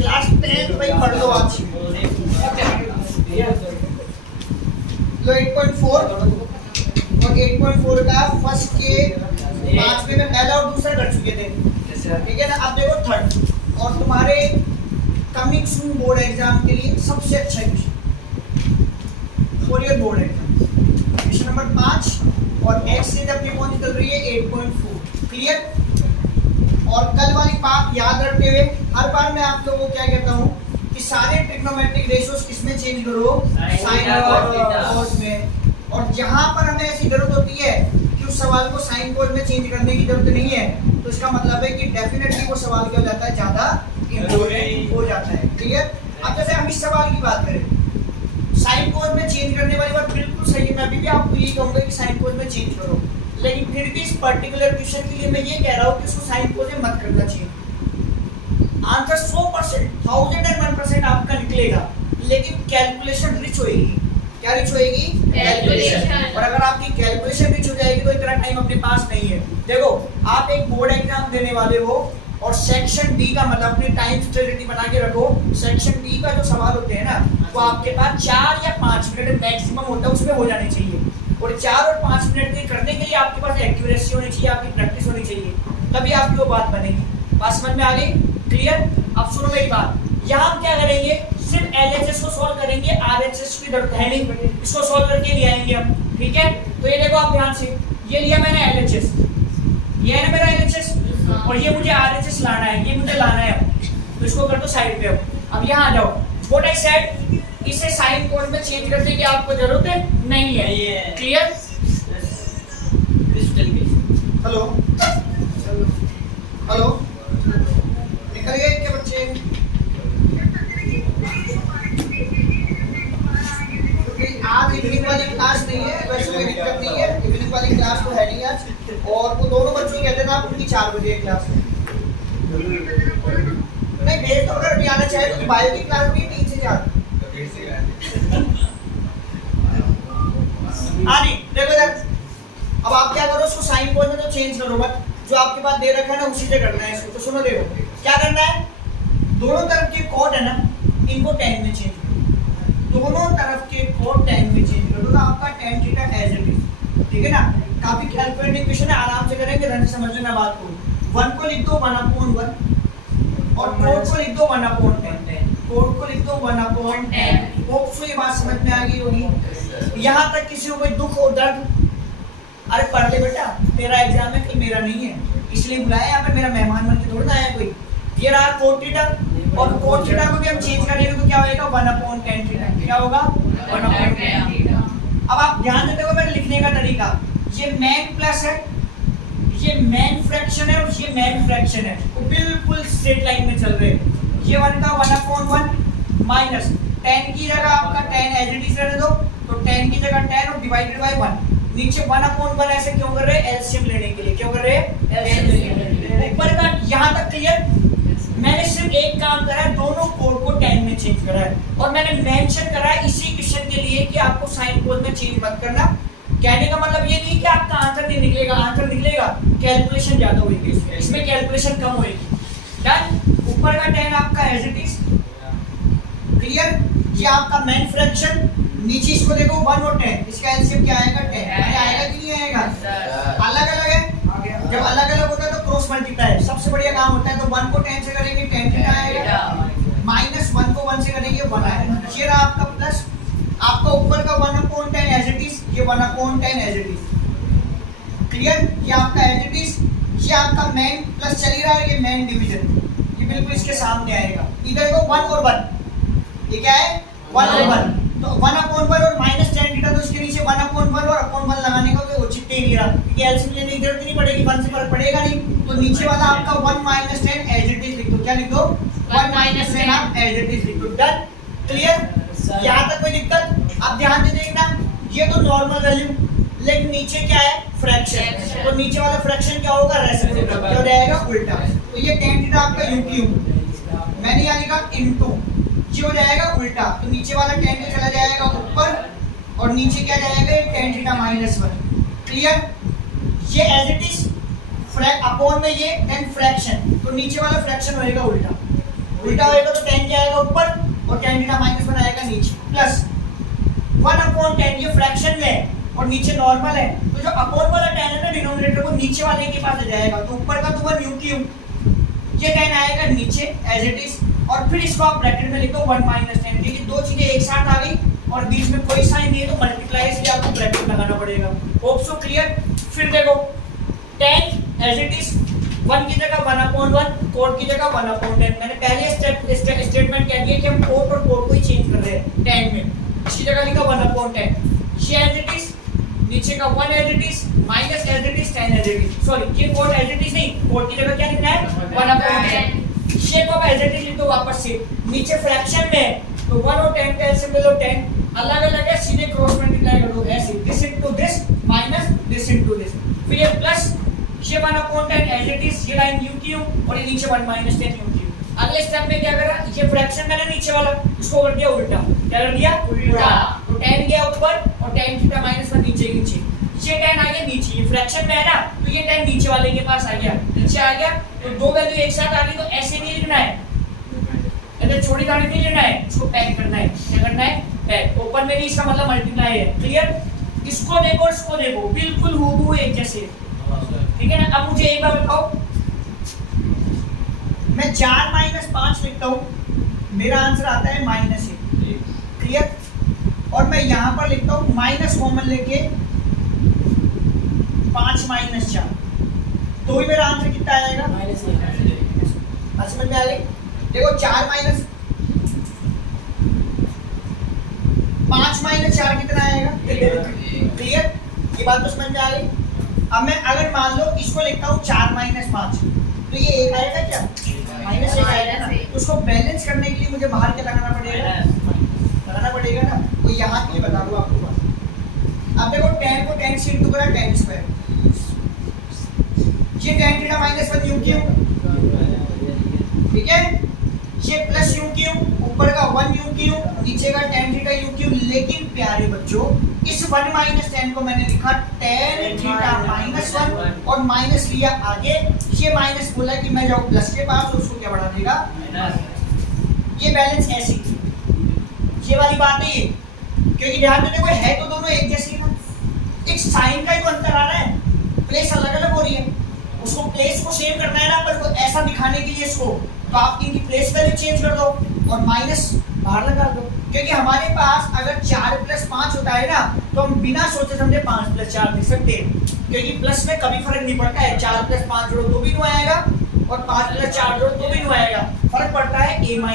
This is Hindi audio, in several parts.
क्लास 10 भाई पढ़ लो आज। लो 8.4 और 8.4 का फर्स्ट के 5वें में पहला और दूसरा कर चुके थे, ठीक है ना। अब देखो थर्ड और तुम्हारे कमिंग सून बोर्ड एग्जाम के लिए सबसे अच्छा question for your board exam, question number 5 और एक्स से अपनी कौन सी चल रही है 8.4। क्लियर। और कल वाली बात याद रखते हुए हर बार मैं आप लोगों को क्या कहता हूँ कि सारे ट्रिग्नोमेट्रिक रेशियोज किसमें चेंज करो, साइन और कॉस में। और जहां पर हमें ऐसी जरूरत होती है कि उस सवाल को साइन कॉस में चेंज करने की जरूरत नहीं है, तो इसका मतलब है कि डेफिनेटली वो सवाल क्या हो जाता है, ज्यादा इंपॉर्टेंट हो जाता है। क्लियर। अब जैसे हम इस सवाल की बात करें, साइन कॉस में चेंज करने वाली बात बिल्कुल सही है, मैं अभी भी आपको ये कहूंगा कि साइन कॉस में चेंज करो, लेकिन फिर भी इस पर्टिकुलर क्वेश्चन के लिए मैं ये कह रहा हूँ कि उसको साइन कॉस में मत करना चाहिए। आंसर 100% 1001% आपका निकलेगा, लेकिन कैलकुलेशन रिच होएगी। क्या रिच होएगी? कैलकुलेशन। और अगर आपकी कैलकुलेशन रिच हो जाएगी तो इतना टाइम अपने पास नहीं है। देखो आप एक बोर्ड एग्जाम देने वाले हो और सेक्शन बी का मतलब अपने टाइम स्टेबिलिटी बना के रखो, सेक्शन बी का जो सवाल होते हैं ना वो आपके पास 4 या 5 मिनट मैक्सिमम होता है, उसमें हो जाने चाहिए। और 4 और 5 मिनट के करने के लिए आपके पास एक्यूरेसी होनी चाहिए, आपकी प्रैक्टिस होनी चाहिए, तभी आपकी वो बात बनेगी। बात समझ में आ गई? क्लियर। अब सुनो मेरी बात, यहाँ हम क्या करेंगे, सिर्फ एलएचएस को सॉल्व करेंगे, आरएचएस की जरूरत है नहीं, इसको सॉल्व करके ले आएंगे हम। ठीक है, तो ये देखो आप ध्यान से, ये लिया मैंने एलएचएस, ये है ना मेरा एलएचएस, और ये मुझे आरएचएस लाना है, ये मुझे लाना है, तो इसको कर दो साइड पे। अब यहाँ आ जाओ, व्हाट आई सेड, इसे साइन कॉस में चेंज करने की आपको जरूरत है नहीं है। क्लियर। हेलो हेलो, निकल गए क्या बच्चे? आज इवनिंग वाली क्लास नहीं है, वैसे कोई दिक्कत नहीं है, इवनिंग वाली क्लास तो है नहीं आज। और वो दोनों बच्चों कहते थे आप उनकी 4 बजे क्लास है, नहीं भेज दो, अगर भी आना चाहे तो बायो की क्लास भी 3 से 4। आनी देखो इधर, अब आप क्या करो, उसको साइन कॉस में तो चेंज करो मत, जो आपके पास दे रखा है ना उसी से करना है इसको। तो सुनो देखो क्या करना है, दोनों तरफ के कोड है ना इनको tan में चेंज करो, दोनों तरफ के कोड tan में चेंज कर दो, तो आपका tan थीटा एज इट इज। ठीक है ना, काफी कैलकुलेटिव क्वेश्चन है, आराम से करेंगे, ध्यान से समझ लेना बात को। 1 को लिख दो 1/1 और कोड को लिख दो 1/10, कोड को लिख दो 1/10। होप ये बात समझ में आ गई होगी। यहाँ तक किसी को कोई दुख और दर्द, अरे पढ़ ले बेटा, तेरा एग्जाम है कल, मेरा नहीं है, इसलिए बुलाया यहाँ पे, मेरा मेहमान बन के थोड़ा आया कोई। ये रहा कोड थीटा, और कोड थीटा को भी हम चेंज करेंगे तो क्या होगा 1/tan थीटा। क्या होगा 1/tan थीटा। अब आप ध्यान देते हो मेरे लिखने का तरीका, ये मेन प्लस है, ये मेन फ्रैक्शन है और ये मेन फ्रैक्शन है, वो बिल्कुल स्ट्रेट लाइन में चल रहे हैं। ये 1 का 1/1 माइनस tan की जगह आपका tan एज इट इज रहने दो, तो tan की जगह tan और डिवाइडेड बाय 1। नीचे 1/1 ऐसे क्यों कर रहे हैं, एलसीएम लेने के लिए। क्यों कर रहे हैं, एलसीएम। ऊपर का यहाँ तक क्लियर। मैंने सिर्फ एक काम करा है, दोनों कोड को tan में चेंज करा है, और मैंने मेंशन करा है इसी क्वेश्चन के लिए कि आपको साइन कोड में चेंज मत करना। कहने का मतलब ये नहीं कि आपका आंसर नहीं निकलेगा, आंसर निकलेगा, कैलकुलेशन ज्यादा होगी, इसमें कैलकुलेशन कम होगी। डन। ऊपर का tan आपका एज इट इज। क्लियर। ये आपका मेन फ्रैक्शन, नीचे इसको देखो 1 और 10, इसका एलसीएम क्या आएगा 10। आएगा कि नहीं आएगा? अलग अलग है, जब अलग अलग होता है तो क्रॉस मल्टीप्लाई सबसे बढ़िया काम होता है। तो 1 को 10 से करेंगे tan थीटा आएगा, माइनस 1 को 1 से करेंगे 1 आएगा। ये रहा आपका प्लस, आपका ऊपर का 1/10 एज इट इज, ये 1/10 एज इट इज। क्लियर। ये आपका एज इट इज, ये आपका मेन प्लस चल रहा है, ये मेन डिवीजन, ये बिल्कुल इसके सामने आएगा। इधर को 1 और 1, ये क्या है 1 और 1, तो 1/1 और माइनस tan थीटा, तो इसके नीचे 1/1 और अपॉन 1 लगाने का कोई औचित्य ही नहीं रहा, क्योंकि एलसीएम लेने की जरूरत नहीं पड़ेगी, 1 से फर्क पड़ेगा नहीं। तो नीचे वाला आपका 1 - tan एज इट इज लिख दो। क्या लिख दो 1 - tan आप एज इट इज लिख दो। डन। क्लियर। यहाँ तक कोई दिक्कत? अब ध्यान से देखना, ये तो नॉर्मल वैल्यू, लेकिन नीचे क्या है फ्रैक्शन, तो नीचे वाला फ्रैक्शन क्या होगा रेसिप्रोकल, क्या हो जाएगा उल्टा। तो ये tan थीटा आपका u3, मैंने यहाँ लिखा इनटू, ये हो जाएगा उल्टा, तो नीचे वाला tan चला जाएगा ऊपर, और नीचे क्या जाएगा tan थीटा -1। क्लियर। ये एज इट इज अपॉन में ये देन फ्रैक्शन, तो नीचे वाला फ्रैक्शन होएगा उल्टा। उल्टा होएगा तो tan क्या आएगा ऊपर और tan थीटा -1 आएगा नीचे प्लस 1/10 ये फ्रैक्शन में है और नीचे नॉर्मल है, तो जो अपोन वाला tan है ना डिनोमिनेटर वो नीचे वाले के पास आ जाएगा, तो ऊपर का तो 1 u क्यूब, ये tan आएगा नीचे एज इट इज, और फिर इसको आप ब्रैकेट में लिख दो 1 - 10, क्योंकि दो चीजें एक साथ आ गई और बीच में कोई साइन नहीं है तो मल्टीप्लाई इसलिए आपको ब्रैकेट लगाना पड़ेगा। Hope so clear. फिर देखो tan एज इट इज 1 की जगह 1/1, कोड की जगह 1/10। मैंने पहले स्टेटमेंट कह दिया कि हम कोड और कोड को ही चेंज कर रहे हैं tan में, इसकी जगह लिखा 1/10, ये एज इट इज, नीचे का 1 as it is, minus as it is, tan as it is, sorry ये कोड एज इट इज नहीं, कोड की जगह क्या लिखना है 1/10, ये को एज इट इज लिख दो वापस से, नीचे फ्रैक्शन में है तो 1 और 10 का एलसीएम ले लो 10, अलग अलग है सीधे क्रॉस मल्टीप्लाई कर दो ऐसे, this into this minus this into this, फिर ये प्लस ये 1/10 एज इट इज, ये लाइन u क्यूब और ये नीचे 1 - 10 u क्यूब। अगले स्टेप में क्या करा, ये फ्रैक्शन मैंने नीचे वाला इसको कर दिया उल्टा, क्या कर दिया उल्टा, तो tan गया ऊपर और tan थीटा -1 नीचे नीचे, ये tan आ गया नीचे, ये फ्रैक्शन में है ना तो ये tan नीचे वाले के पास आ गया, नीचे आ गया, तो दो वैल्यू एक साथ आ गई तो ऐसे नहीं लिखना है, ऐसे छोटी गाड़ी नहीं लिखना है, इसको पैक करना है, क्या करना है पैक, ओपन में भी इसका मतलब मल्टीप्लाई है, क्लियर। इसको देखो बिल्कुल हूबहू एक जैसे, ठीक है ना। अब मुझे एक बार बताओ, मैं 4 - 5 लिखता हूँ, मेरा आंसर आता है -1, क्लियर, और मैं यहाँ पर लिखता हूँ माइनस कॉमन लेके 5 - 4, तो भी मेरा आंसर कितना आएगा -1। समझ में आ गई। देखो 4 - 5 - 4 कितना आएगा, क्लियर, ये बात तो समझ में आ गई। अब मैं अगर मान लो इसको लिखता हूँ 4 - 5, तो ये एक आएगा क्या -1 आएगा ना, तो उसको बैलेंस करने के लिए मुझे बाहर क्या लगाना पड़ेगा ना, तो यहाँ के लिए बता दूँ आपको बात। अब देखो tan को tan से इंटू करा tan स्क्वायर, ये tan थीटा -1 u क्यूब, ठीक है, ये प्लस u क्यूब, ऊपर का 1 u क्यूब, नीचे का tan थीटा u क्यूब, लेकिन प्यारे बच्चों इस 1 - 10 को मैंने लिखा tan थीटा -1 और माइनस लिया आगे, ये माइनस बोला कि मैं जाऊँ प्लस के पास और उसको क्या बढ़ा देगा, ये बैलेंस ऐसी, ये वाली बात है ये, क्योंकि ध्यान देने को है तो दोनों एक जैसी ना, एक साइन का ही तो अंतर आ रहा है, प्लेस अलग अलग हो रही है, उसको प्लेस को सेम करना है ना, पर ऐसा दिखाने के लिए इसको तो आप इनकी प्लेस वैल्यू चेंज कर दो और माइनस बाहर लगा दो, क्योंकि हमारे पास अगर 4 + 5 होता है ना तो हम बिना सोचे समझे 5 + 4 लिख सकते हैं, क्योंकि प्लस में कभी फर्क नहीं पड़ता है, 4 + 5 जोड़ो तो भी नो आएगा और 5 + 4 जोड़ो तो भी नो आएगा, फर्क पड़ता है a - b में।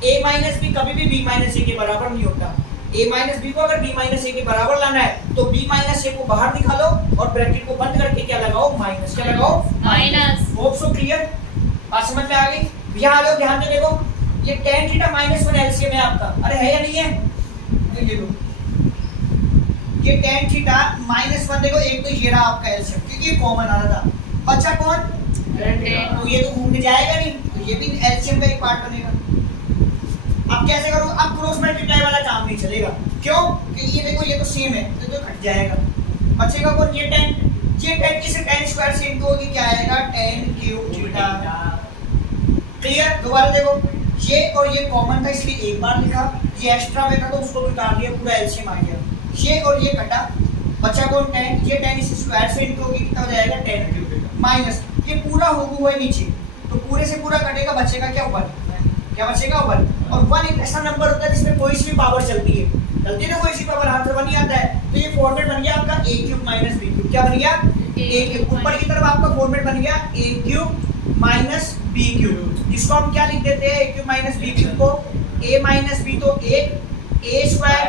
a - b कभी भी b - a के बराबर नहीं होता, a - b को अगर b - a के बराबर लाना है तो b - a को बाहर निकालो और ब्रैकेट को बंद करके क्या लगाओ माइनस, क्या लगाओ माइनस। होप सो क्लियर, बात समझ में आ गई। यहाँ लो ध्यान से देखो, ये tan थीटा -1 एलसीएम है आपका, अरे है या नहीं है, ये लो, ये tan थीटा -1 देखो, एक तो ये रहा आपका एलसीएम क्योंकि कॉमन आ रहा था, बचा कौन तो ये तो घूम के जाएगा नहीं, तो ये भी एलसीएम का एक पार्ट बनेगा। अब कैसे करो, अब क्रॉस मल्टीप्लाई वाला काम नहीं चलेगा, क्यों, क्योंकि ये देखो ये तो सेम है तो कट जाएगा, बचेगा कौन, ये tan किसे tan स्क्वायर से इनटू होगी, क्या आएगा tan क्यूब थीटा, क्लियर। दोबारा देखो, ये और ये कॉमन था इसलिए एक बार लिखा, ये एक्स्ट्रा में था तो उसको भी उतार लिया, पूरा एलसीएम आ गया, ये और ये कटा, बचा कौन tan, ये tan इस स्क्वायर से इनटू होगी, कितना हो जाएगा tan क्यूब माइनस, ये पूरा होगू है नीचे तो पूरे से पूरा कटेगा, बचेगा क्या 1, क्या बचेगा 1, और 1 एक ऐसा नंबर होता है जिसमें कोई सी भी पावर चलती है ना, कोई सी पावर आंसर 1 ही आता है, तो ये फॉर्मेट बन गया आपका a क्यूब - b क्यूब, क्या बन गया a क्यूब, ऊपर की तरफ आपका फॉर्मेट बन गया a क्यूब - b क्यूब, जिसको हम क्या लिख देते हैं a क्यूब - b क्यूब को a - b तो a स्क्वायर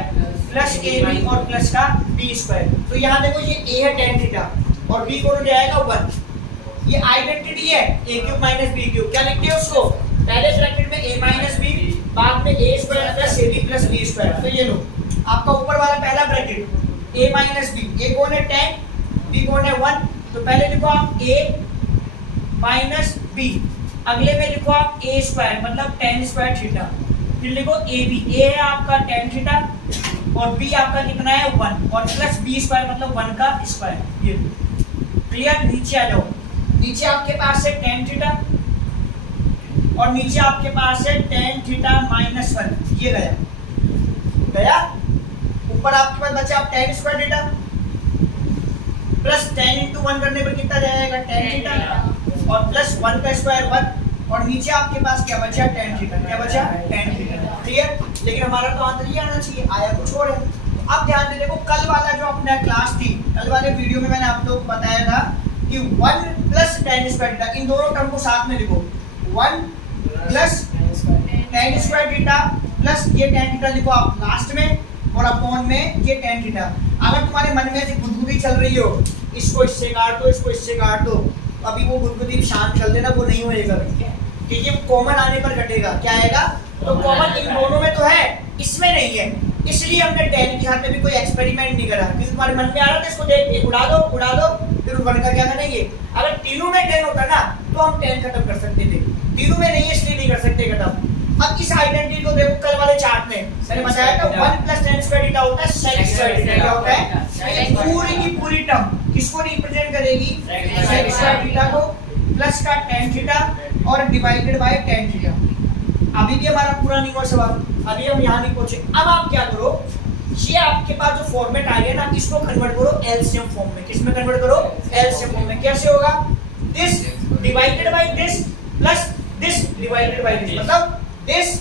प्लस ab और प्लस का b स्क्वायर, तो यहाँ देखो ये a है tan थीटा और b को हो जाएगा 1, ये आइडेंटिटी है a क्यूब - b क्यूब, क्या लिखते हैं उसको, पहले ब्रैकेट में a - b, बाद में a square plus ab plus b square, तो ये लो आपका ऊपर वाला पहला ब्रैकेट a - b, a कौन है tan, b कौन है 1, तो पहले लिखो आप a - b, अगले में लिखो आप a स्क्वायर मतलब tan स्क्वायर थीटा, फिर लिखो ab, a है आपका tan थीटा और b आपका कितना है 1 और प्लस b स्क्वायर मतलब 1 का स्क्वायर, ये क्लियर। नीचे आ जाओ, नीचे आपके पास है tan थीटा और नीचे आपके पास है tan थीटा माइनस 1, ये गया। ऊपर आपके पास बचा आप tan square theta plus tan into 1 करने पर कितना जाएगा tan थीटा और प्लस 1 का स्क्वायर 1 और नीचे आपके पास क्या बचा tan थीटा, क्या बचा tan थीटा। क्लियर? लेकिन हमारा तो आंसर ये आना चाहिए, आया कुछ और है। अब ध्यान दे, देखो कल वाला जो अपना क्लास थी, कल वाले वीडियो में मैंने आप लोगों को बताया था कि 1 प्लस tan स्क्वायर थीटा, इन दोनों टर्म को साथ में लिखो, 1 plus tan square theta plus ये tan थीटा लिखो आप लास्ट में और अपॉन में ये tan थीटा। अगर तुम्हारे मन में ऐसी गुदगुदी चल रही हो, इसको इससे काट दो, इसको इससे काट दो, अभी वो गुदगुदी शांत कर देना, वो नहीं होएगा क्योंकि कॉमन आने पर घटेगा। क्या आएगा? तो कॉमन इन दोनों में तो है, इसमें नहीं है, इसलिए हमने tan के साथ में भी कोई एक्सपेरिमेंट नहीं करा क्योंकि तुम्हारे मन में आ रहा था इसको देख के उड़ा दो, फिर वन का क्या करेंगे। अगर तीनों में tan होता ना तो हम tan खत्म कर सकते थे, तीनों में नहीं है इसलिए नहीं कर सकते खत्म। अब इस आइडेंटिटी को देखो कल वाले चार्ट में मैंने बताया था 1 प्लस tan स्क्वायर थीटा होता है sec स्क्वायर थीटा। क्या होता है? ये पूरी की पूरी टर्म किसको रिप्रेजेंट करेगी? sec स्क्वायर थीटा को प्लस का tan थीटा और डिवाइडेड बाय tan थीटा। अभी भी हमारा पूरा नहीं हुआ सवाल, अभी हम यहाँ नहीं पहुंचे। अब आप क्या करो, ये आपके पास जो फॉर्मेट आ गया ना, इसको कन्वर्ट करो एलसीएम फॉर्म में। किसमें कन्वर्ट करो? एलसीएम फॉर्म में। कैसे होगा? This divided by this plus this divided by this, मतलब this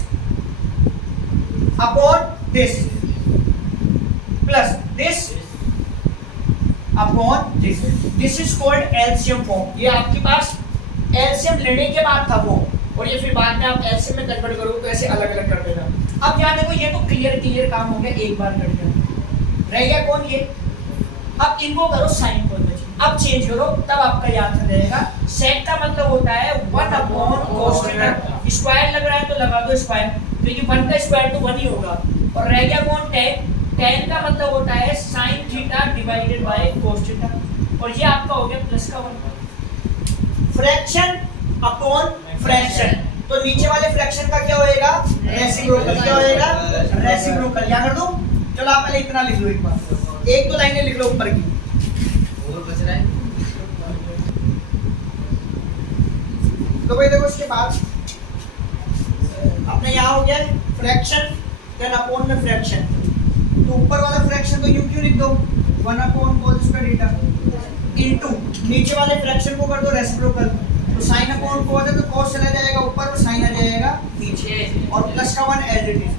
upon this plus this upon this, this is called LCM form. ये आपके पास एलसीएम लेने के बाद था वो, और ये फिर बाद में आप एलसीएम में कन्वर्ट करोगे तो ऐसे अलग अलग कर देना। अब यहाँ देखो, ये तो क्लियर काम हो गया, एक बार कर दिया, रह गया कौन? ये। अब इनको करो साइन कन्वर्जन, अब चेंज करो, तब आपका याद रहेगा। सेक का मतलब होता है 1 अपॉन cos थीटा, स्क्वायर लग रहा है तो लगा दो स्क्वायर, क्योंकि 1 का स्क्वायर तो 1 ही होगा। और रह गया कौन? tan, tan का मतलब होता है sin theta divided by cos theta, और ये आपका हो गया प्लस का 1। फ्रैक्शन अपॉन फ्रैक्शन, तो नीचे वाले फ्रैक्शन का क्या होएगा? रेसिप्रोकल। क्या होएगा? रेसिप्रोकल। क्या कर दूं? चलो आप पहले इतना लिख लो, एक बार एक दो लाइनें लिख लो ऊपर की। और बच रहा है तो भाई देखो, इसके बाद अपने यहाँ हो गया फ्रैक्शन, देन अपॉन में फ्रैक्शन। तो ऊपर वाला फ्रैक्शन तो यूं क्यों लिख दो, 1 upon cos square theta into नीचे वाले फ्रैक्शन को कर दो रेसिप्रोकल, तो sin अपॉन cos है तो cos चला जाएगा ऊपर और sin आ जाएगा नीचे, और प्लस का 1 एज इट इज।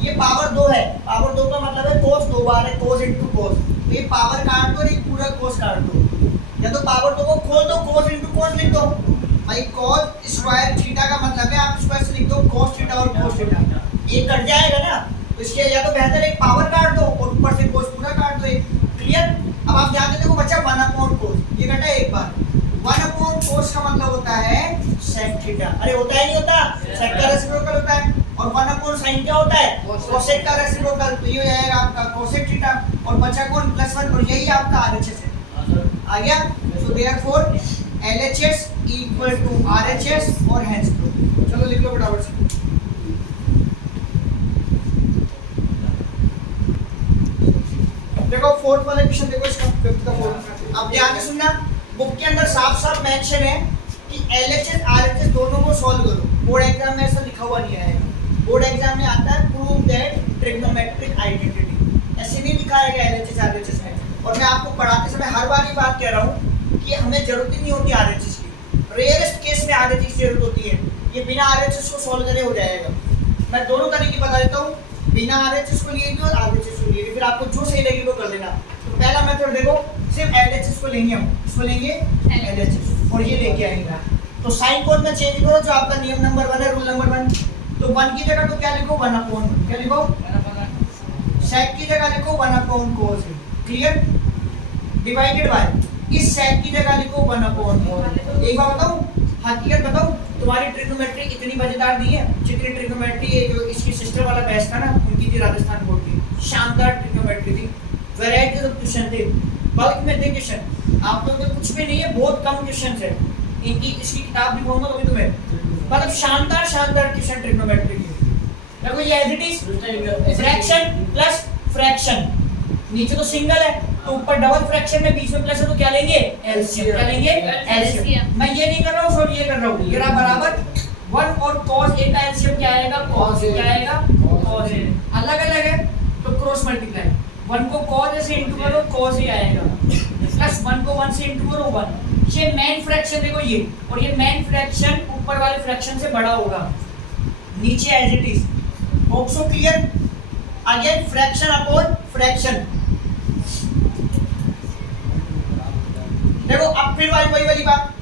ये पावर 2 है, पावर 2 का मतलब है cos 2 बार है, cos इनटू cos, तो ये पावर काट दो और ये पूरा cos काट दो, या तो पावर 2 को खोल दो, cos इनटू cos लिख दो भाई। cos स्क्वायर थीटा का मतलब है आप स्क्वायर से लिख दो cos थीटा और cos थीटा, ये कट जाएगा ना, तो इसके या तो बेहतर एक पावर काट दो और ऊपर से cos पूरा काट दो। क्लियर? अब आप ध्यान देते हो बच्चा 1 अपॉन cos, ये कटा एक बार। 1 अपॉन cos का मतलब होता है sec थीटा, अरे होता है नहीं होता, sec का रेसिप्रोकल होता है, और 1 अपॉन sin क्या होता है? cosec का रेसिप्रोकल, तो ये हो जाएगा आपका cosec थीटा, और बचा कौन? +1, और यही आपका RHS है। आ गया? So therefore LHS equal to RHS और हेंस प्रूफ। चलो लिख लो फटाफट से। देखो फोर्थ वाला क्वेश्चन देखो, इसका फिफ्थ का फोर्थ। अब ध्यान से सुनना, बुक के अंदर साफ साफ मेंशन है कि LHS RHS दोनों को सॉल्व करो। बोर्ड एग्जाम में ऐसा लिखा हुआ नहीं आएगा, बोर्ड एग्जाम में आता है प्रूव दैट ट्रिग्नोमेट्रिक आइडेंटिटी, ऐसे नहीं लिखा है LHS RHS में। और मैं आपको पढ़ाते समय हर बार ये बात कह रहा हूँ कि हमें जरूरत ही नहीं होती RHS की, रेयरेस्ट केस में RHS की जरूरत होती है, ये बिना RHS को सॉल्व करे हो जाएगा। मैं दोनों तरीके बता देता हूँ, बिना RHS को लिए भी और RHS को लिए भी, फिर आपको जो सही लगे वो कर लेना। तो पहला मेथड देखो, सिर्फ LHS को लेंगे हम, इसको लेंगे LHS और ये लेके आएंगे। तो साइन कोड में चेंज करो, जो आपका नियम नंबर 1 है, रूल नंबर 1। तो 1 की जगह तो क्या लिखो? 1 अपॉन, क्या लिखो? sec की जगह लिखो 1 upon cos। Clear? Divided by, इस sec की जगह लिखो 1 अपॉन cos। एक बार बताऊं, हकीकत बताऊं, तुम्हारी ट्रिग्नोमेट्री इतनी मजेदार नहीं है जितनी ट्रिग्नोमेट्री जो इसकी सिस्टर वाला बैच था ना, उनकी थी राजस्थान बोर्ड की, शानदार ट्रिग्नोमेट्री थी, वैरायटीज ऑफ क्वेश्चन थे, बल्क में थे क्वेश्चन। आप लोगों को कुछ भी नहीं है, बहुत कम क्वेश्चन है इनकी, इसकी किताब दिखाऊंगा अभी तुम्हें, मतलब शानदार शानदार क्वेश्चन ट्रिग्नोमेट्री की। देखो ये as it is fraction plus fraction, नीचे तो सिंगल है तो ऊपर डबल फ्रैक्शन में बीच में प्लस है, तो क्या लेंगे? एलसीएम। क्या लेंगे? एलसीएम। मैं ये नहीं कर रहा हूँ, सॉरी ये कर रहा हूँ, ये रहा बराबर 1 और cos a का एलसीएम क्या आएगा? cos a क्या आएगा? cos a। अलग अलग है तो क्रॉस मल्टीप्लाई, 1 को cos a से इंटू करो cos a आएगा, प्लस 1 को 1 से इंटू करो 1। ये मेन फ्रैक्शन देखो ये, और ये मेन फ्रैक्शन ऊपर वाले फ्रैक्शन से बड़ा होगा, नीचे as it is. Also clear? Again fraction upon fraction. देखो अब फिर वही वाली बात,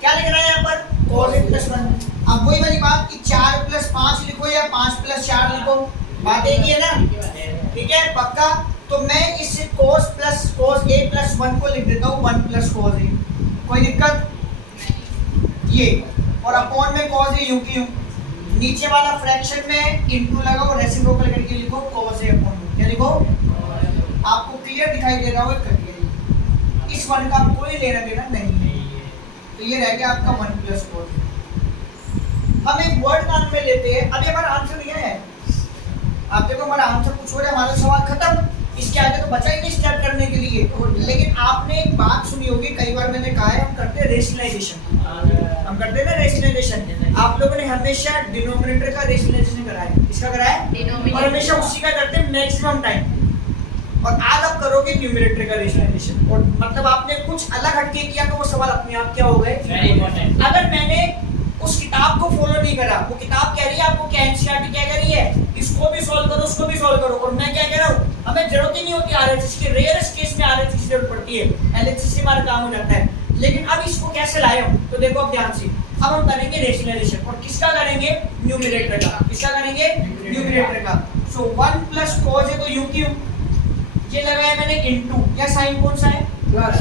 क्या लिखना है यहाँ पर? cos a plus 1। अब वही वाली बात कि 4 प्लस 5 लिखो या 5 प्लस 4 लिखो, बात एक ही है ना? ठीक है पक्का? तो मैं इस cos a प्लस 1 को लिख देता हूँ 1 प्लस cos a, कोई दिक्कत? ये और अपॉन में cos a यूं की यूं, नीचे वाला फ्रैक्शन में इंटू लगाओ, रेसिप्रोकल करके लिखो cos a अपॉन यूं। क्या लिखो? आपको क्लियर दिखाई दे रहा होगा? इस 1 का कोई लेना देना नहीं है, तो ये रह गया आपका 1 प्लस cos a। हम एक वर्ड मान में लेते हैं, अभी हमारा आंसर नहीं है, आप देखो हमारा आंसर कुछ हो रहा है, हमारा सवाल खत्म, इसके आगे तो बचा ही नहीं स्टार्ट करने के लिए। लेकिन आपने एक बात सुनी होगी, कई बार मैंने कहा है हम करते हैं रेशनलाइजेशन, हम करते हैं ना रेशनलाइजेशन। आप लोगों ने हमेशा डिनोमिनेटर का रेशनलाइजेशन करा है, किसका करा है? और हमेशा उसी का करते हैं मैक्सिमम टाइम। और आज आप करोगे न्यूमरेटर का रेशनलाइजेशन, और मतलब आपने कुछ अलग हटके किया तो वो सवाल अपने आप क्या हो गए? अगर मैंने उस किताब को फॉलो नहीं करा, वो किताब कह रही है आपको क्या, एनसीईआरटी क्या कह रही है, इसको भी सॉल्व करो उसको भी सॉल्व करो, और मैं क्या कह रहा हूँ, हमें जरूरत ही नहीं होती आरएचएस की, रेयरेस्ट केस में आरएचएस की जरूरत पड़ती है, एलएचएस से हमारा काम हो जाता है। लेकिन अब इसको कैसे लाए हम, तो देखो अब ध्यान से, अब हम करेंगे रेशनलाइजेशन, और किसका करेंगे? न्यूमरेटर का। किसका करेंगे? न्यूमरेटर का। सो 1 प्लस cos a, तो यूं क्यों ये लगाया मैंने इनटू, या साइन कौन सा है? प्लस।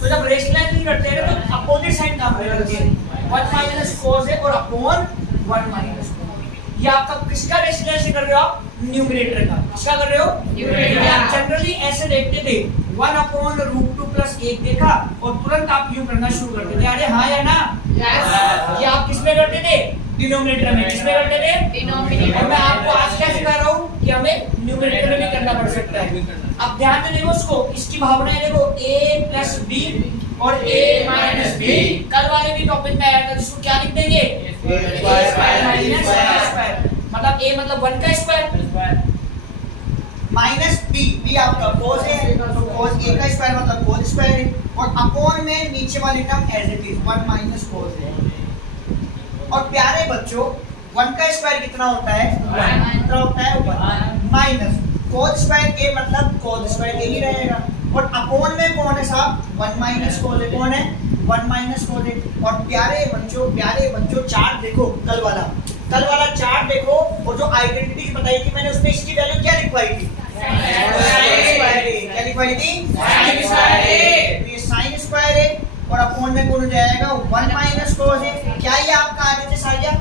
तो जब रेशनलाइज करते हैं तो अपोजिट साइन काम करते हैं, 1 माइनस cos a और अपॉन 1 माइनस cos a। ये आपका किसका रेशनलाइज कर रहे हो आप? न्यूमरेटर का। किसका कर रहे हो? न्यूमरेटर। आप जनरली ऐसे देखते थे 1 अपॉन √2 प्लस 1 देखा और तुरंत आप यूं करना शुरू कर देते, अरे हाँ या ना? यस। ये आप किसमें करते थे? डिनोमिनेटर में। किसमें करते थे? डिनोमिनेटर। और मैं आपको आज क्या सिखा रहा हूँ कि हमें न्यूमरेटर में भी करना पड़ सकता है। अब ध्यान से देखो उसको, इसकी भावनाएं देखो, a प्लस b और a माइनस b। कल वाले भी टॉपिक में आया था, जिसको क्या लिख देंगे? a square minus b square, मतलब a मतलब 1 का स्क्वायर माइनस b आपका cos a है, तो cos a का स्क्वायर मतलब cos स्क्वायर है, और अपॉन में नीचे वाली term as it is 1 minus cos a। और प्यारे बच्चों 1 का स्क्वायर कितना होता है? 1। कितना होता है? 1 माइनस cos स्क्वायर a मतलब cos स्क्वायर a ही रहेगा, और अपॉन में कौन है साहब? 1 माइनस cos a। कौन है? 1 माइनस cos a। और प्यारे बच्चों चार्ट देखो, कल वाला चार्ट देखो, और जो आइडेंटिटी बताई थी मैंने, उसमें इसकी वैल्यू क्या लिखवाई थी? क्या लिखवाई थी? Sine square a। तो ये साइन स्क्वायर है, और अपॉन में कौन हो जाएगा? 1 माइनस cos a। क्या ये आपका आरएचएस आ गया?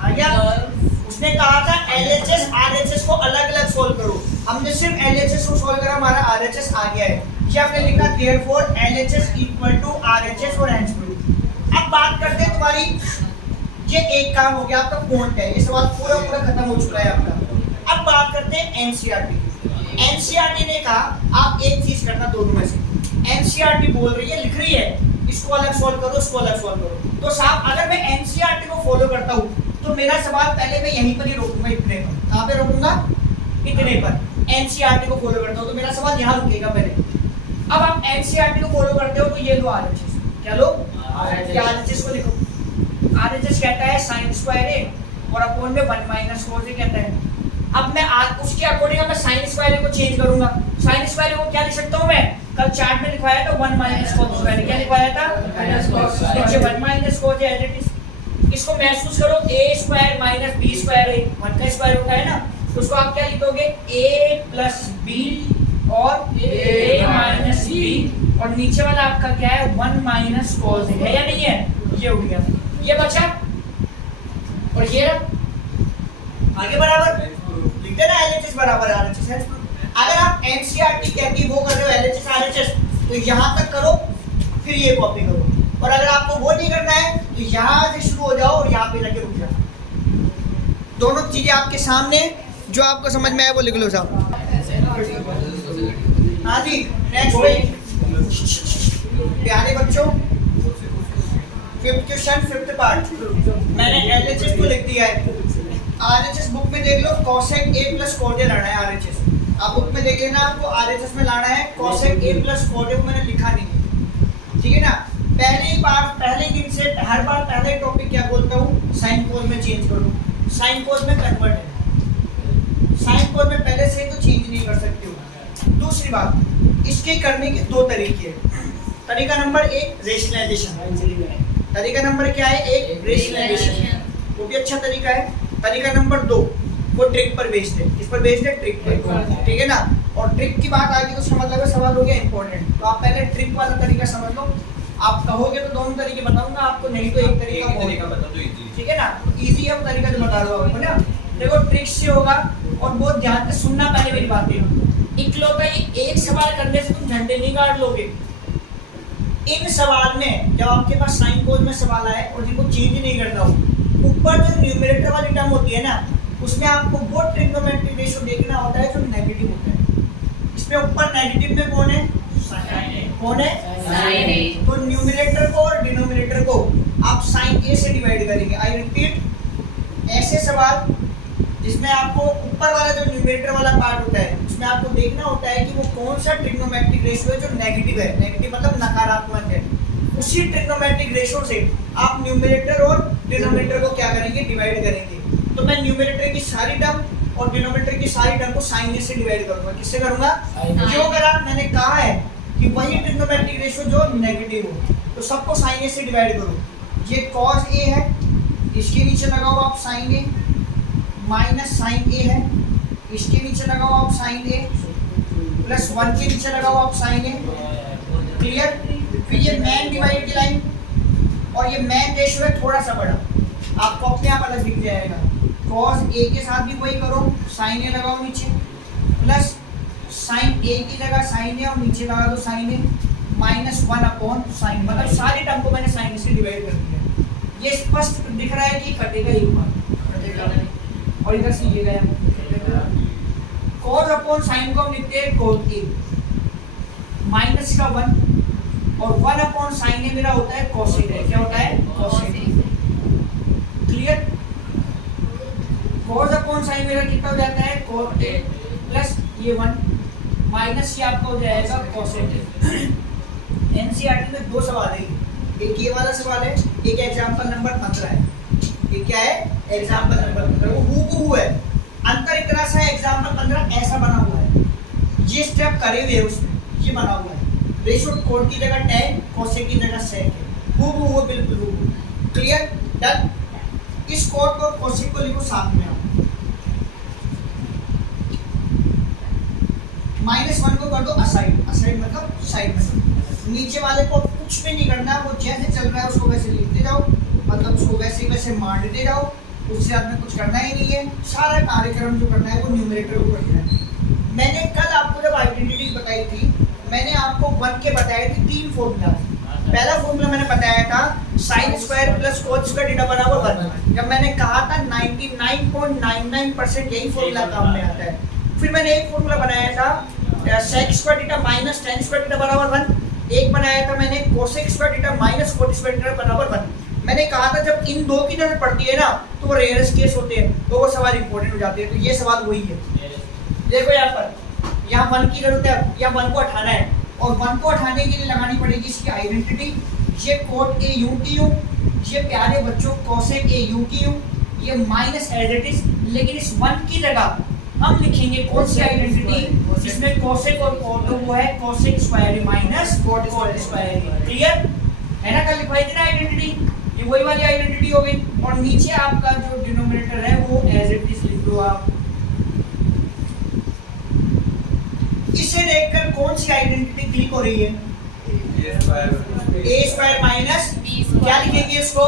आ गया? उसने कहा था एलएचएस आरएचएस को अलग अलग सोल्व करो, हमने सिर्फ एलएचएस को सोल्व करा, हमारा आरएचएस आ गया है। ये हमने लिखा therefore LHS equal to RHS और हेंस प्रूफ। अब बात करते हैं तुम्हारी, ये एक काम हो गया आपका पॉइंट है, ये सवाल पूरा खत्म हो चुका है आपका। अब बात करते हैं एनसीईआरटी। एनसीईआरटी ने कहा आप एक चीज करना, दोनों में से एनसीईआरटी बोल रही है, लिख रही है इसको अलग सॉल्व करो, इसको अलग सॉल्व करो। तो साहब अगर मैं एनसीईआरटी को फॉलो करता हूँ तो मेरा सवाल पहले मैं यहीं पर ही रोकूंगा, इतने पर। कहाँ पे रोकूंगा? इतने पर। एनसीईआरटी को फॉलो करता हूँ तो मेरा सवाल यहाँ रुकेगा पहले। अब आप एनसीईआरटी को फॉलो करते हो तो ये लो आरएचएस, क्या लो? आरएचएस को लिखो। आरएचएस कहता है साइन स्क्वायर a और अपॉन में 1 माइनस cos a कहता है। अब मैं उसके अकॉर्डिंग मैं साइन स्क्वायर को चेंज करूंगा। साइन स्क्वायर को क्या लिख सकता हूं मैं? कल चार्ट में लिखवाया था 1 माइनस cos स्क्वायर। क्या लिखवाया था? नीचे 1 minus cos as it is. इसको महसूस करो, a square minus b square है, 1 का स्क्वायर होता है ना, तो उसको आप क्या लिखोगे? a प्लस b और a माइनस b, और नीचे वाला आपका क्या है? 1 माइनस cos है या नहीं है? ये हो गया, ये बचा, और ये आगे बराबर लिखते ना एलएचएस बराबर आरएचएस है। अगर आप एनसीईआरटी कहती वो कर रहे हो एलएचएस आरएचएस, तो यहाँ तक करो फिर ये कॉपी करो, और अगर आपको वो नहीं करना है तो यहाँ से शुरू हो जाओ और यहाँ पे जाके रुक जाओ। दोनों चीजें आपके सामने, जो आपको समझ में आए वो लिख लो साहब। हाँ जी, नेक्स्ट पेज। प्यारे बच्चों फिफ्थ क्वेश्चन फिफ्थ पार्ट मैंने एलएचएस को लिख दिया है। आरएचएस बुक में देख लो cosec a plus cot a लाना है आरएचएस। आप बुक में देख लेना, आपको आरएचएस में लाना है cosec a plus cot a को मैंने लिखा नहीं है, ठीक है ना। पहले दिन से हर बार पहले टॉपिक क्या बोलता हूँ, साइन कोस में चेंज करो, साइन कोस में कन्वर्ट है, साइन कोस में पहले से तो चेंज नहीं कर सकते हो। दूसरी बात, इसके करने के दो तरीके हैं। तरीका नंबर एक रेशनलाइजेशन, तरीका नंबर क्या है, एक रेशनलाइजेशन, वो भी अच्छा तरीका है। तरीका नंबर दो वो ट्रिक पर बेस्ड है, इस पर बेस्ड है ट्रिक पर, ठीक है ना। और ट्रिक की बात आ गई तो उसका मतलब है सवाल हो गया इंपॉर्टेंट। तो आप पहले ट्रिक वाला तरीका समझ लो। आप कहोगे तो दोनों तरीके बताऊंगा आपको, नहीं तो एक तरीका बता दो, ठीक है ना। इजी है वो तरीका जो बता रहा हूँ आपको ना। देखो ट्रिक से होगा, और बहुत ध्यान से सुनना पहले मेरी बातें। इकलौता एक सवाल करने से तुम झंडे नहीं काट लोगे। इन सवाल में जब आपके पास साइन कोस में सवाल आए और जिनको चेंज नहीं करना हो, ऊपर जो न्यूमरेटर वाली टर्म होती है ना, उसमें आपको वो ट्रिग्नोमेट्रिक रेशियो देखना होता है जो नेगेटिव होता है। इसमें ऊपर नेगेटिव में कौन है, कौन है, साइन ए। तो न्यूमरेटर को और डिनोमिनेटर को आप साइन ए से डिवाइड करेंगे। आई रिपीट, ऐसे सवाल जिसमें आपको ऊपर वाला जो न्यूमरेटर वाला पार्ट होता है उसमें आपको देखना होता है कि वो कौन सा ट्रिग्नोमेट्रिक रेशियो है जो नेगेटिव है, नेगेटिव मतलब नकारात्मक है। उसी ट्रिग्नोमेट्रिक रेशियो से आप न्यूमरेटर और डिनोमिनेटर को क्या करेंगे, डिवाइड करेंगे। तो मैं न्यूमरेटर की सारी टर्म और डिनोमिनेटर की सारी टर्म को साइन ए से डिवाइड करूंगा। किससे करूंगा, क्यों करा, मैंने कहा है कि वही ट्रिग्नोमेट्रिक रेशियो जो नेगेटिव हो, तो सबको साइन ए से डिवाइड करो। ये cos a है, इसके नीचे लगाओ आप साइन ए, माइनस साइन ए है, इसके नीचे लगाओ आप साइन ए, प्लस 1 के नीचे लगाओ आप साइन ए। क्लियर। फिर ये मैन डिवाइड की लाइन, और ये मैन रेशियो है थोड़ा सा बड़ा, आपको अपने आप अलग दिख जाएगा। cos a के साथ भी वही करो, साइन ए लगाओ नीचे, प्लस साइन ए की जगह साइन ए और नीचे लगा दो साइन ए, माइनस 1 अपॉन साइन, मतलब सारी टर्म को मैंने साइन से डिवाइड कर दिया। ये स्पष्ट दिख रहा है कि कटेगा ही ऊपर, और इधर से ये गया। cos अपॉन साइन को हम लिखते हैं cos a, माइनस का 1, और 1 अपॉन साइन ए मेरा होता है cosec a। क्या होता है, cosec a। Clear. cos upon sine मेरा कितना हो जाता है, cos a, प्लस ये 1 माइनस ये आपका हो जाएगा cosec a। एनसीईआरटी में दो सवाल है, एक ये वाला सवाल है, एक एग्जांपल नंबर 15 है। ये क्या है, एग्जांपल नंबर 15, वो हूबहू है। अंतर इतना सा है, एग्जांपल 15 ऐसा बना हुआ है, ये स्टेप करे हुए उसमें, ये बना हुआ है। रेशियो कोड की जगह tan, cosec की जगह sec है, हूबहू वो बिल्कुल हूबहू। Clear, done. इस कोड को cosec को लिखो साथ में आप, -1 को कर दो असाइड, असाइड मतलब साइड में। नीचे वाले को कुछ भी नहीं करना, वो जैसे चल रहा है उसको वैसे लिखते जाओ, मतलब उसको वैसे वैसे मान देते जाओ, उससे आपने कुछ करना ही नहीं है। सारा कार्यक्रम जो करना है वो न्यूमरेटर को करना है। मैंने कल आपको जब आइडेंटिटी बताई थी, मैंने आपको 1 के बताए थे 3 फॉर्मूला। पहला फॉर्मूला मैंने बताया था sin square plus cos square theta बराबर 1। जब मैंने कहा था 99.99% यही फॉर्मूला काम में आता है। फिर मैंने एक फॉर्मूला बनाया था sec square theta minus tan square theta बराबर 1। एक बनाया था मैंने cosec square theta minus cot square theta बराबर 1। मैंने कहा था जब इन दो की जरूरत पड़ती है ना तो वो रेयरेस्ट केस होते हैं, तो वो सवाल इंपॉर्टेंट हो जाते हैं। तो ये सवाल वही है। देखो यहाँ पर, यहाँ 1 की जरूरत है, या 1 को हटाना है, और 1 को हटाने के लिए लगानी पड़ेगी इसकी आइडेंटिटी। ये cot a u की u, ये प्यारे बच्चों cosec a u की u, ये माइनस एज इट इज। लेकिन इस 1 की जगह हम लिखेंगे कौन सी आइडेंटिटी, जिसमें cosec और cot वो है cosec square minus cot square. Clear है ना, कल लिखवाई थी ना आइडेंटिटी, ये वही वाली आइडेंटिटी हो गई। और नीचे आपका जो डिनोमिनेटर है वो एज इट इज लिख दो आप। इसे देखकर कौन सी आइडेंटिटी क्लिक हो रही है, a स्क्वायर माइनस क्या लिखेंगे इसको,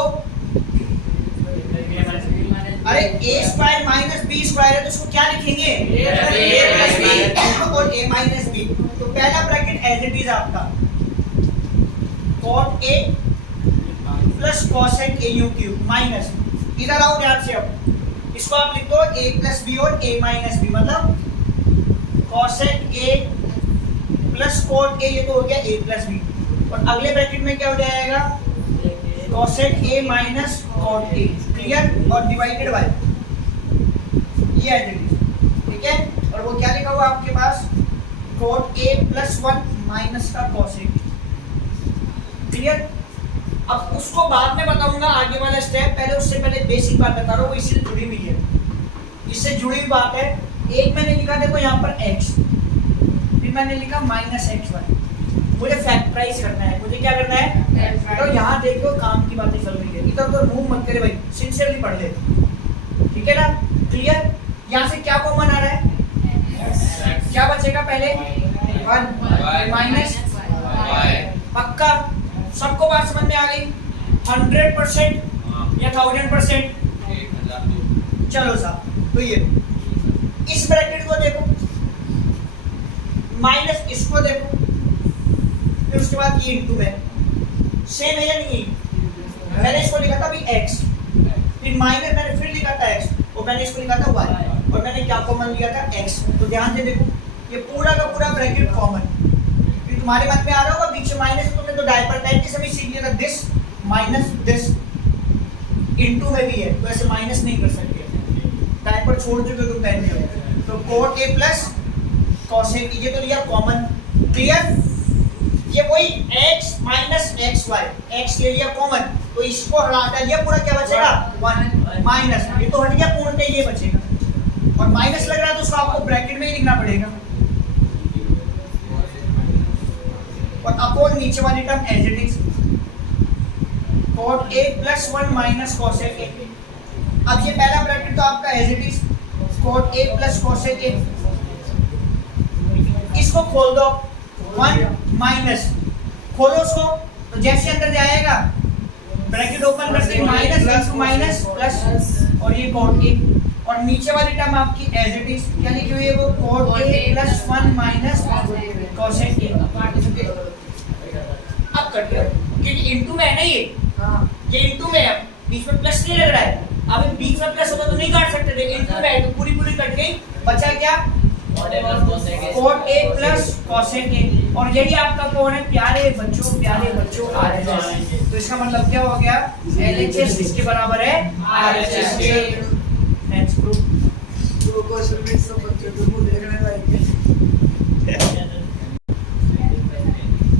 अरे a square minus b square है तो इसको क्या लिखेंगे, a प्लस b और a माइनस b। तो पहला ब्रैकेट एज इट इज आपका cot a plus cosec a u cube minus, इधर आओ ध्यान से, अब इसको आप लिख दो a प्लस b और a माइनस b, मतलब cosec a plus cot a, ये तो हो गया a प्लस b। और अगले ब्रैकेट में क्या हो जाएगा, cosec a minus cot a, clear, और डिवाइडेड बाय ये एज, ठीक है, और वो क्या लिखा हुआ आपके पास cot a प्लस 1 माइनस का cosec, क्लियर। अब उसको बाद में बताऊंगा आगे वाला स्टेप, पहले उससे पहले बेसिक बात बता रहा हूँ, वो इससे जुड़ी हुई है, इससे जुड़ी हुई बात है। एक मैंने लिखा देखो यहाँ पर x, फिर मैंने लिखा माइनस x1, मुझे फैक्टराइज करना है, मुझे क्या करना है, तो यहाँ देखो काम की बातें चल रही है, इधर उधर मूव मत करे भाई, सिंसियरली पढ़ ले, ठीक है ना, क्लियर। यहाँ से क्या कॉमन आ रहा है, क्या बचेगा पहले 1 माइनस, पक्का सबको बात समझ में आ गई, 100% या 1000%, चलो साहब। तो ये इस ब्रैकेट को देखो, माइनस इसको देखो, फिर उसके बाद ये इनटू में सेम है या नहीं, मैंने इसको लिखा था अभी x, फिर माइनस मैंने फिर लिखा था x, और मैंने इसको लिखा था y, और मैंने क्या कॉमन लिया था x। तो ध्यान से देखो ये पूरा का पूरा ब्रैकेट कॉमन, फिर तुम्हारे मन में आ रहा होगा बीच में माइनस, तुमने तो डायपर टाइप के सभी सीख लिया था, दिस माइनस दिस, इनटू में भी है तो ऐसे माइनस नहीं कर सकते, डायपर छोड़ चुके तुम पहन रहे हो, तो cot a प्लस cosec, ये तो लिया कॉमन, क्लियर। ये वही x माइनस xy, x ले लिया कॉमन, तो इसको हटा दिया, पूरा क्या बचेगा 1 माइनस, ये तो हट गया पूर्णतः, ये बचेगा, और माइनस लग रहा है तो उसको आपको ब्रैकेट में ही लिखना पड़ेगा, और अपॉन नीचे वाली term as it is, cot a plus 1 minus cosec a। अब ये पहला ब्रैकेट तो आपका as it is cot a plus cosec a, इसको खोल दो, 1 माइनस, खोलो उसको, तो जैसे अंदर जाएगा ब्रैकेट ओपन करके माइनस इंटू माइनस प्लस, और ये cot a, और नीचे वाली टर्म आपकी एज इट इज क्या लिखी हुई है वो cot a plus 1 minus cosec a। अब कट गया क्योंकि इनटू में है ना ये इनटू में है, बीच में प्लस नहीं लग रहा है, अब बीच में प्लस होता तो नहीं काट सकते थे, इनटू में है तो पूरी पूरी कट गई, बचा क्या cot a plus cosec a, और यही आपका कौन है, प्यारे बच्चों RHS। तो इसका मतलब क्या हो गया, LHS किसके बराबर है, RHS के। नेक्स्ट ग्रुप दो क्वेश्चन में सब बच्चों को मुंह देखने लायक है।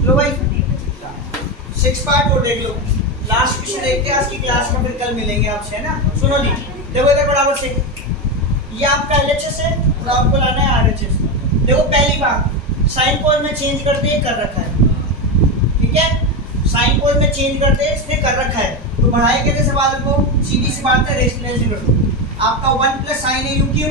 लो भाई 6 पार्ट और देख लो, लास्ट क्वेश्चन देखते हैं आज की क्लास में, फिर कल मिलेंगे आपसे, है ना। सुनो जी, देखो इधर बराबर से, ये आपका LHS है और आपको लाना है RHS। देखो पहली बात, साइन पोल में चेंज करते कर रखा है, ठीक है, साइन पोल में चेंज करते इसने कर रखा है, तो बढ़ाए कैसे सवाल को, सीधी सी बात है रेशनलाइजेशन कर दो, आपका 1 plus sign A you Q,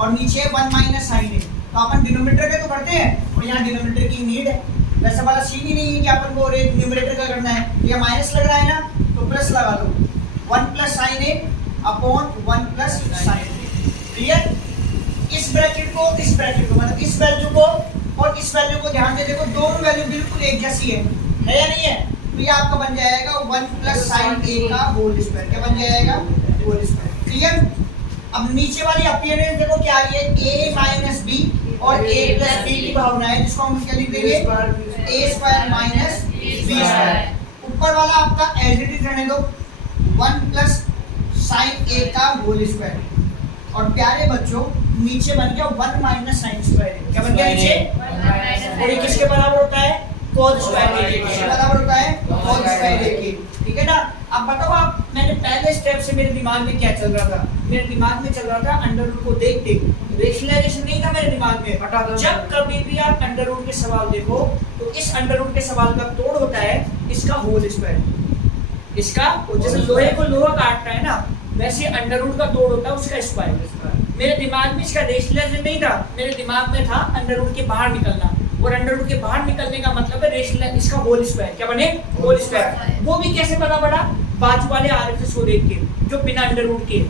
और नीचे 1 माइनस साइन ए, तो अपन डिनोमिनेटर के तो करते हैं, और यहाँ डिनोमिनेटर की नीड है, वैसे वाला सीन ही नहीं है कि अपन को न्यूमरेटर का करना है, ये माइनस लग रहा है ना, तो प्लस लगा लो, 1 प्लस साइन ए अपॉन 1 प्लस साइन ए, क्लियर। इस ब्रैकेट को मतलब इस वैल्यू को और इस वैल्यू को ध्यान से देखो, दोनों वैल्यू बिल्कुल एक जैसी है या नहीं है, तो ये आपका बन जाएगा 1 प्लस साइन ए का होल स्क्वायर, क्या बन जाएगा, होल स्क्वायर, क्लियर। अब नीचे वाली अपीयरेंस देखो क्या आ रही है, a माइनस बी और a प्लस बी की भावना है, जिसको हम क्या लिख देंगे, a square minus b square. ऊपर वाला आपका एज इट इज रहने दो, 1 प्लस साइन a का होल स्क्वायर, और प्यारे बच्चों नीचे बन गया 1 माइनस साइन स्क्वायर, क्या बन गया नीचे, और ये किसके बराबर होता है, cos स्क्वायर a के, किसके बराबर होता है, cos स्क्वायर a के, ठीक है ना। अब बताओ आप, मैंने पहले स्टेप से मेरे दिमाग में क्या चल रहा था, मेरे दिमाग में चल रहा था अंडर रूट को देख देख, रेशनलाइजेशन नहीं था मेरे दिमाग में, हटा दो। जब कभी भी आप अंडर रूट के सवाल देखो तो इस अंडर रूट के सवाल का तोड़ होता है इसका होल स्क्वायर, इसका जैसे लोहे को लोहा काटता है ना, वैसे अंडर रूट का तोड़ होता है उसका स्क्वायर। मेरे दिमाग में इसका रेशनलाइजेशन नहीं था, मेरे दिमाग में था अंडर रूट के बाहर निकलना, और अंडर रूट के बाहर निकलने का मतलब है रेशनल, इसका होल स्क्वायर, क्या बने, होल स्क्वायर। वो भी कैसे पता पड़ा, बाजू वाले RHS को देख के, जो बिना अंडर रूट के,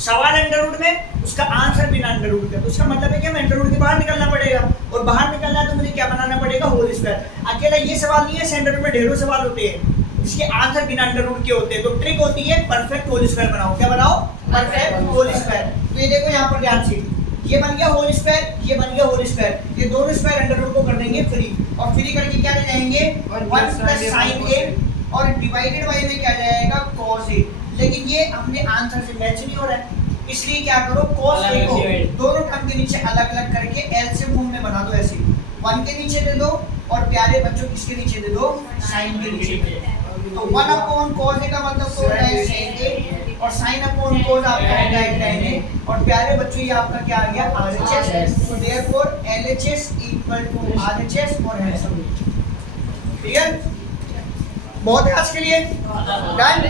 सवाल अंडर रूट में, उसका आंसर बिना अंडर रूट का, तो उसका मतलब है कि हमें अंडर रूट के बाहर निकलना पड़ेगा, और बाहर निकलना है तो मुझे क्या बनाना पड़ेगा, होल स्क्वायर। अकेला ये सवाल नहीं है, सेंटर में ढेरों सवाल होते हैं जिसके आंसर बिना अंडर रूट के होते हैं, तो ट्रिक होती है परफेक्ट होल स्क्वायर बनाओ, क्या बनाओ, परफेक्ट होल स्क्वायर। तो ये देखो यहाँ पर ध्यान से, ये बन गया होल स्क्वायर, ये बन गया होल स्क्वायर, ये दोनों स्क्वायर अंडर रूट को कर देंगे फ्री, और फ्री करके क्या ले जाएंगे, 1 प्लस साइन ए और डिवाइडेड बाय में क्या जाएगा cos a, लेकिन ये अपने आंसर से मैच नहीं हो रहा है, इसलिए क्या करो cos a को दोनों टर्म के नीचे अलग अलग करके एलसीएम फॉर्म में बना दो ऐसे, 1 के नीचे दे दो और प्यारे बच्चों किसके नीचे दे दो, sin के नीचे। तो 1 अपॉन cos a का मतलब तो होता है sin a और sin अपॉन cos आपका होता है tan a, और प्यारे बच्चों ये आपका क्या आ गया RHS। तो therefore LHS equal to RHS और HSM। क्लियर? बहुत है आज के लिए, डन।